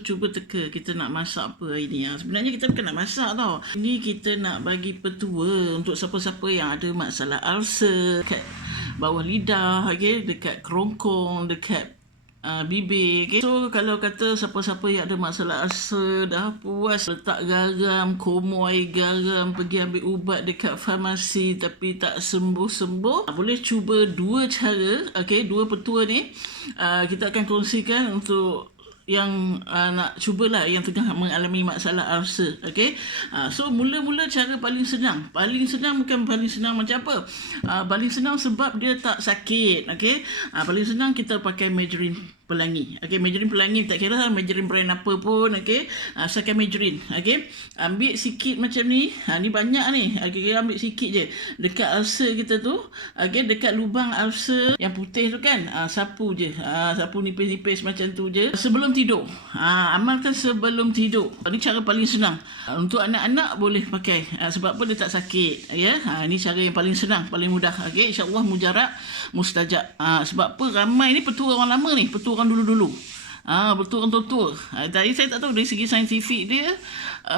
Cuba teka kita nak masak apa hari ni. Sebenarnya kita bukan nak masak tau. Ini kita nak bagi petua untuk siapa-siapa yang ada masalah ulcer dekat bawah lidah, okay? Dekat kerongkong, dekat bibir, okay? So kalau kata siapa-siapa yang ada masalah ulcer, dah puas letak garam, komo air garam, pergi ambil ubat dekat farmasi tapi tak sembuh-sembuh, boleh cuba dua cara, okay? Dua petua ni kita akan kongsikan untuk yang nak cubalah yang tengah mengalami masalah ulcer, okey. So mula-mula cara paling senang bukan paling senang macam apa, paling senang sebab dia tak sakit, okey. Paling senang kita pakai margarine pelangi, okey. Margarine pelangi tak kira margarine brand apa pun, okey. Asalkan margarine, okey. Ambil sikit macam ni, ni banyak ni, okey. Ambil sikit je dekat ulcer kita tu, okey. Dekat lubang ulcer yang putih tu kan, sapu je, sapu nipis-nipis macam tu je sebelum tidur. Amalkan sebelum tidur. Ini cara paling senang. Untuk anak-anak boleh pakai sebab apa dia tak sakit, ya. Ini cara yang paling senang, paling mudah, okey. InsyaAllah mujarab mustajab. Sebab apa ramai ni petua orang lama ni, petua orang dulu-dulu. Betul orang tua-tua. Tadi saya tak tahu dari segi saintifik dia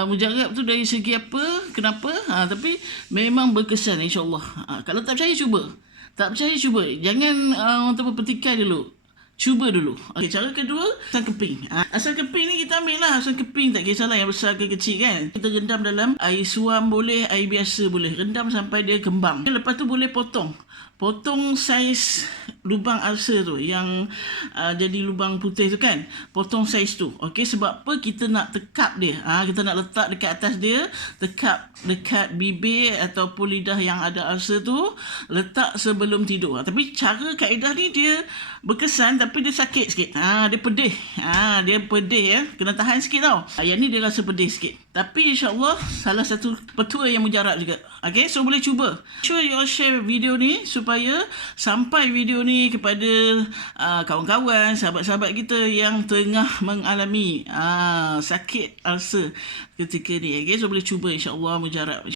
mujarab tu dari segi apa, kenapa, tapi memang berkesan insyaAllah. Kalau tak percaya cuba. Tak percaya cuba. Jangan orang tua petikai dulu. Cuba dulu. Okay, cara kedua, asam keping. Asam keping ni kita ambil lah. Asam keping tak kisahlah yang besar ke kecil kan. Kita rendam dalam air suam boleh, air biasa boleh. Rendam sampai dia kembang. Lepas tu boleh potong. Potong saiz lubang ulcer tu yang jadi lubang putih tu kan. Potong saiz tu. Okey, sebab apa kita nak tekap dia. Kita nak letak dekat atas dia, tekap dekat bibir ataupun lidah yang ada ulcer tu, letak sebelum tidur. Tapi cara kaedah ni dia berkesan tapi dia sakit sikit. Dia pedih. Dia pedih ya. Kena tahan sikit tau. Yang ni dia rasa pedih sikit. Tapi insyaAllah salah satu petua yang mujarab juga. Okay, so boleh cuba. Sure you all share video ni supaya sampai video ni kepada kawan-kawan, sahabat-sahabat kita yang tengah mengalami sakit ulcer ketika ni. Okay, so boleh cuba insyaAllah mujarab.